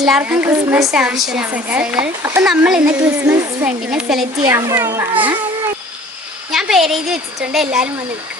എല്ലാവർക്കും ക്രിസ്മസ് ആശംസകൾ. അപ്പം നമ്മൾ ഇന്ന് ക്രിസ്മസ് ഫ്രണ്ടിനെ സെലക്ട് ചെയ്യാൻ പോകുന്നതാണ്. ഞാൻ പേരെഴുതി വെച്ചിട്ടുണ്ട്, എല്ലാവരും വന്ന് നിൽക്കുക.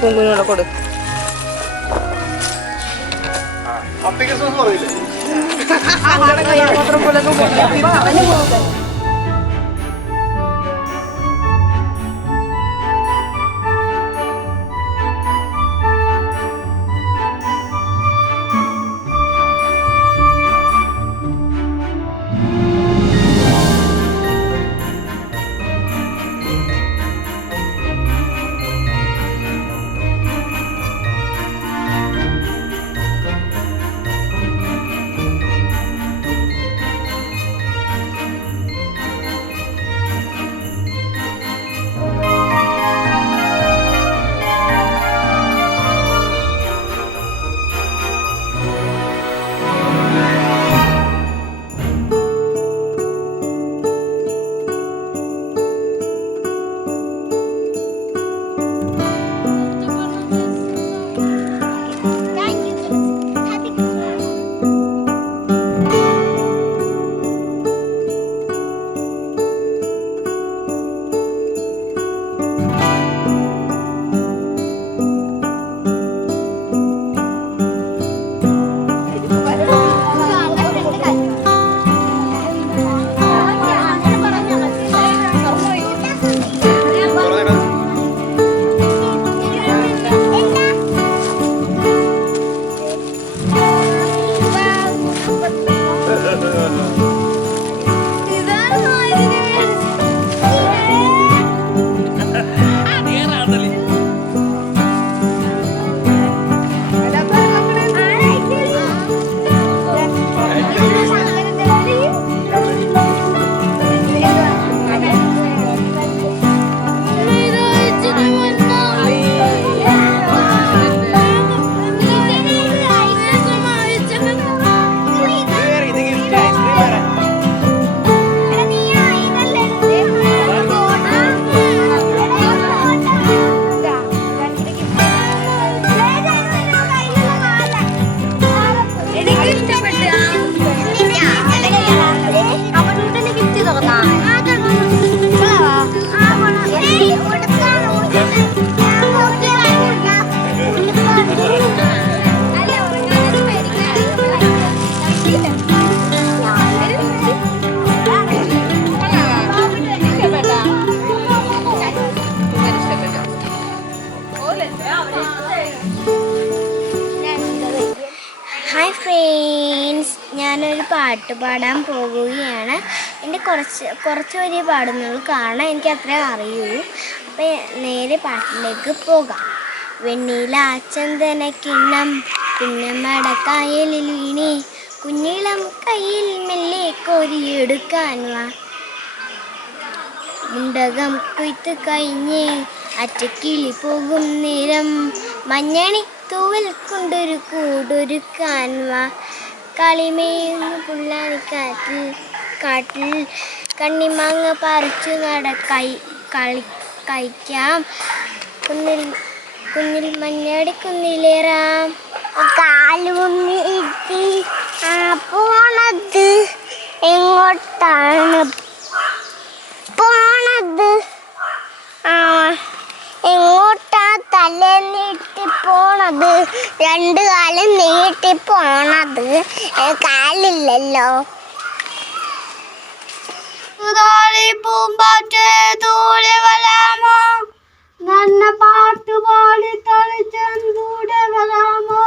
പൂങ്കുവിനോട് കൊടു. ഹായ് ഫ്രണ്ട്സ്, ഞാനൊരു പാട്ട് പാടാൻ പോകുകയാണ്. എൻ്റെ കുറച്ച് വരെ പാടുന്നുള്ളൂ, കാരണം എനിക്ക് അത്രയും അറിയുള്ളൂ. അപ്പം നേരെ പാട്ടിലേക്ക് പോകാം. വെണ്ണീല ചന്ദന കിണ്ണം പിന്നെ മടക്കായലിൽ വീണി കുഞ്ഞിളം കയ്യിൽ മെല്ലെ കോരിയെടുക്കാൻ വാ. മുണ്ടകം കൊയ്ത്ത് കഴിഞ്ഞ് അറ്റക്കിളി പോകും നേരം മഞ്ഞണി തൂവൽ കൊണ്ടൊരു കൂടൊരുക്കാൻ വാ. കളിമേയുന്ന കാട്ടിൽ കണ്ണിമാങ്ങ പറിച്ചു കഴിക്കാം. കുന്നിൽ മഞ്ഞടി കുന്നിലേറാം. കാലുമിട്ടി പോണത് എങ്ങോട്ടാണ് പോണത്? എങ്ങോട്ടാ തല നീട്ടി പോണത്? രണ്ട് കാലം നീട്ടി പോണത് കാലില്ലല്ലോ. പൂമ്പാറ്റേ ദൂരെ വരാമോ, നല്ല പാട്ടുപാടി തളിച്ചൂടെ വരാമോ,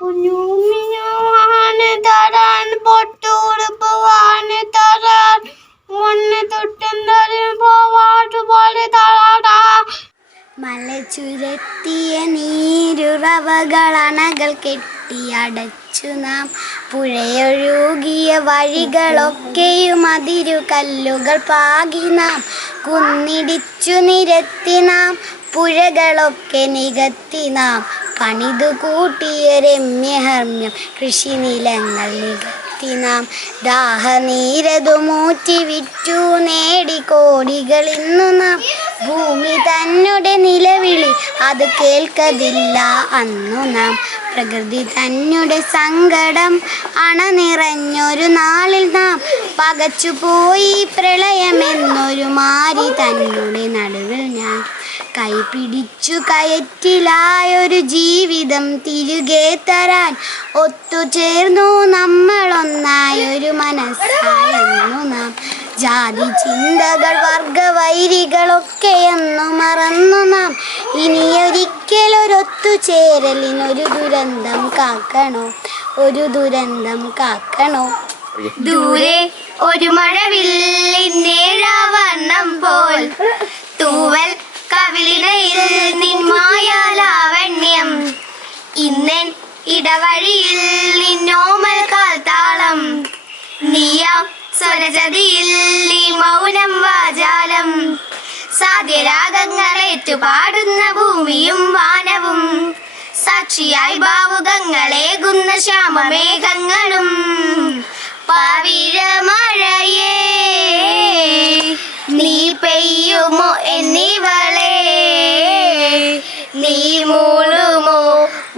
കുഞ്ഞുമിഞ്ഞുവാന് തരാൻ പൊട്ടുടുപ്പുവാന് തരാൻ മുന്നെ തൊട്ടെന്തായാലും പോവാട്ടുപോലെ തരാടാ. മല ചുരത്തിയ നീരുറവകൾ അണകൾ കെട്ടിയടച്ചു നാം, പുഴയൊഴുകിയ വഴികളൊക്കെയും അതിരു കല്ലുകൾ പാകി നാം, കുന്നിടിച്ചു നിരത്തി നാം പുഴകളൊക്കെ നികത്തി നാം, പണിതു കൂട്ടിയ രമ്യഹർമ്മ്യം കൃഷിനിലങ്ങൾ നികത്തി നാം, ദാഹനീരതു മൂറ്റി വിറ്റു നേടി കോടികൾ ഇന്നു നാം, ഭൂമി തന്നെ നിലവിളി അത് കേൾക്കതില്ല അന്നു നാം, പ്രകൃതി തന്നെ സങ്കടം അണനിറഞ്ഞൊരു നാളിൽ നാം, പകച്ചുപോയി പ്രളയമെന്നൊരു മാരി തന്നെ നടുവിൽ ഞാൻ, കൈപിടിച്ചു കയറ്റിലായൊരു ജീവിതം തിരികെ തരാൻ, ഒത്തുചേർന്നു നമ്മളൊന്നായൊരു മനസ്സായെന്നു നാം, ജാതി ചിന്തകൾ വർഗവൈരികളൊക്കെയെന്നു മറന്നു നാം, ഇനിയൊരിക്കലൊരൊത്തുചേരലിനൊരു ദുരന്തം കാക്കണോ, ഒരു ദുരന്തം കാക്കണോ. ദൂരെ ഒരു മഴവില്ലിന്നേഴാവർണ്ണം പോൽ തൂവൽ കവിളിനയിൽ നിന്മായാലാവണ്യം, ഇന്നൻ ഇടവഴിയിൽ നിന്നോമൽ കാൽത്താളം, നീയാം സ്വരജതിയിൽ നീ മൗനം വാചാലം, സാധ്യരാഗങ്ങളേറ്റു പാടുന്ന ഭൂമിയും വാനവും, സാക്ഷിയായി ഭാവുകങ്ങളേകുന്ന ശ്യാമമേഘങ്ങളും, പവിഴമഴയേ നീ പെയ്യുമോ എന്നിവളെ, നീ മൂളുമോ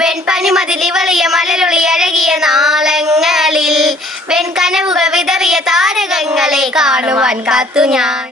വെൺപനിമതിലി വലിയ മലരൊളി അഴകിയ നാളങ്ങളിൽ, വെൺകനവുകൾ വിതറിയ താരകങ്ങളെ കാണുവാൻ കാത്തു ഞാൻ.